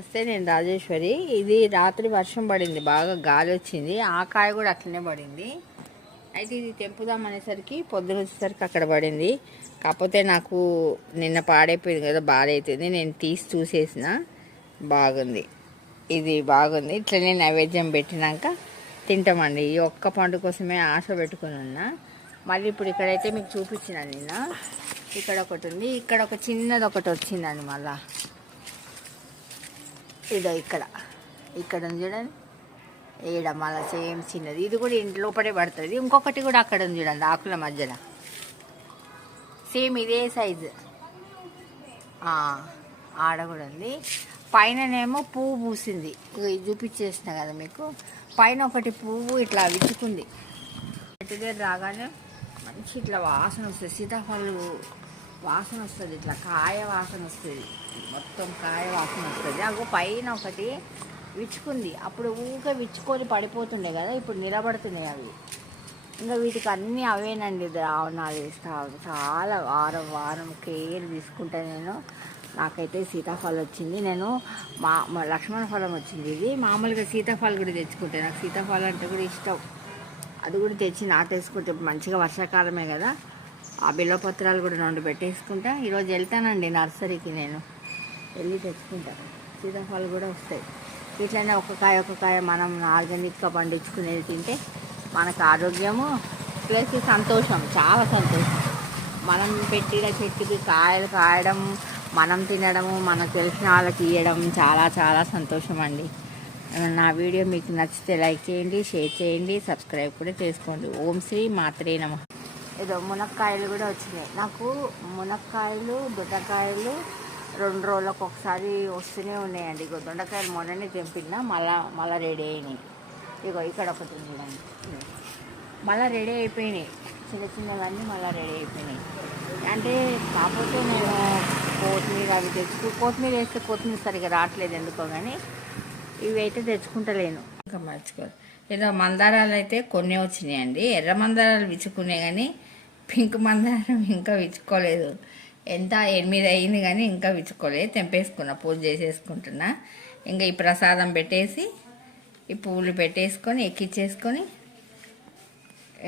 నమస్తే, నేను రాజేశ్వరి. ఇది రాత్రి వర్షం పడింది, బాగా గాలి వచ్చింది. ఆ కాయ కూడా అట్లనే పడింది. అయితే ఇది తెంపుదాం అనేసరికి పొద్దున వచ్చేసరికి అక్కడ పడింది. కాకపోతే నాకు నిన్న పాడైపోయింది కదా, బాధైతుంది. నేను తీసి చూసేసిన, బాగుంది. ఇది బాగుంది. ఇట్లనే నైవేద్యం పెట్టినాక తింటామండి. ఈ ఒక్క పండు కోసమే ఆశ పెట్టుకుని ఉన్నా. మళ్ళీ ఇప్పుడు ఇక్కడైతే మీకు చూపించిన నిన్న. ఇక్కడ ఒకటి ఉంది, ఇక్కడ ఒక చిన్నది ఒకటి వచ్చిందండి. మళ్ళా ఇదో ఇక్కడ ఉంది చూడండి, ఏడ మళ్ళీ సేమ్ చిన్నది. ఇది కూడా ఇంటి లోపడే పడుతుంది. ఇంకొకటి కూడా అక్కడ ఉంది చూడండి, ఆకుల మధ్యలో సేమ్ ఇదే సైజు. ఆడ కూడా ఉంది. పైననేమో పువ్వు పూసింది. ఇది చూపించేసిన కదా మీకు. పైన ఒకటి పువ్వు ఇట్లా విచ్చుకుంది. చెట్టు దగ్గర రాగానే మంచి ఇట్లా వాసన వస్తుంది, సీతాఫలం వాసన వస్తుంది, ఇట్లా కాయ వాసన వస్తుంది, మొత్తం కాయ వాసన వస్తుంది. అగో పైన ఒకటి విచ్చుకుంది. అప్పుడు ఊరికే విచ్చుకొని పడిపోతుండే కదా, ఇప్పుడు నిలబడుతున్నాయి అవి. ఇంకా వీటికి అన్నీ అవేనండి, ద్రావణాలు వేస్తా. చాలా వారం కేర్ తీసుకుంటా నేను. నాకైతే సీతాఫలం వచ్చింది. నేను మా లక్ష్మణ ఫలం వచ్చింది. ఇది మామూలుగా సీతాఫలం కూడా తెచ్చుకుంటాను. నాకు సీతాఫలం అంటే కూడా ఇష్టం. అది కూడా తెచ్చి నాటేసుకుంటే మంచిగా, వర్షాకాలమే కదా. ఆ బిల్వపత్రాలు కూడా 2 పెట్టేసుకుంటా. ఈరోజు వెళ్తానండి నర్సరీకి, నేను వెళ్ళి తెచ్చుకుంటాను. సీతాఫలం కూడా వస్తాయి. ఇట్లనే ఒక కాయ మనం ఆర్గానిక్గా పండించుకునేది తింటే మనకు ఆరోగ్యము ప్లస్ సంతోషం, చాలా సంతోషం. మనం పెట్టిన చెట్టుకి కాయలు కాయడం, మనం తినడము, మనకు తెలిసిన వాళ్ళకి ఇవ్వడం చాలా చాలా సంతోషం అండి. నా వీడియో మీకు నచ్చితే లైక్ చేయండి, షేర్ చేయండి, సబ్స్క్రైబ్ కూడా చేసుకోండి. ఓం శ్రీ మాత్రే నమః. ఏదో మునక్కాయలు కూడా వచ్చినాయి నాకు. మునక్కాయలు, దొండకాయలు 2 రోజులకు ఒకసారి వస్తూనే ఉన్నాయండి. ఇగో దొండకాయలు మొన్ననే తెంపినా, మళ్ళీ రెడీ అయినాయి. ఇగో ఇక్కడ ఒకటి చూడండి, మళ్ళీ రెడీ అయిపోయినాయి. చిన్నవన్నీ మళ్ళీ రెడీ అయిపోయినాయి. అంటే కాకపోతే నేను కొత్తిమీర అవి కొత్తిమీర వేస్తే కొత్తిమీర సరిగ్గా రావట్లేదు ఎందుకో, కానీ ఇవి అయితే తెచ్చుకుంటలేను. ఇంకా మర్చిపోదు. ఏదో మందారాలు అయితే కొన్ని వచ్చినాయండి. ఎర్ర మందారాలు విచ్చుకున్నాయి, కానీ పింక్ మందారం ఇంకా విచ్చుకోలేదు. ఎంత 8 అయింది కానీ ఇంకా విచ్చుకోలేదు. తెంపేసుకున్నా, పూజ చేసేసుకుంటున్నా. ఇంకా ఈ ప్రసాదం పెట్టేసి, ఈ పువ్వులు పెట్టేసుకొని ఎక్కిచ్చేసుకొని,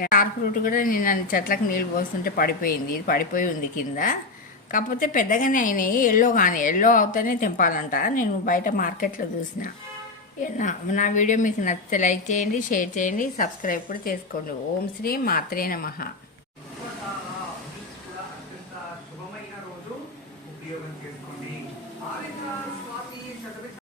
స్టార్ ఫ్రూట్ కూడా నిన్న చెట్లకు నీళ్ళు పోస్తుంటే పడిపోయింది. ఇది పడిపోయి ఉంది కింద. కాకపోతే పెద్దగానే అయినాయి. ఎల్లో అవుతానే తెంపాలంట. నేను బయట మార్కెట్లో చూసిన. నా వీడియో మీకు నచ్చితే లైక్ చేయండి, షేర్ చేయండి, సబ్స్క్రైబ్ కూడా చేసుకోండి. ఓం శ్రీ మాత్రే నమః.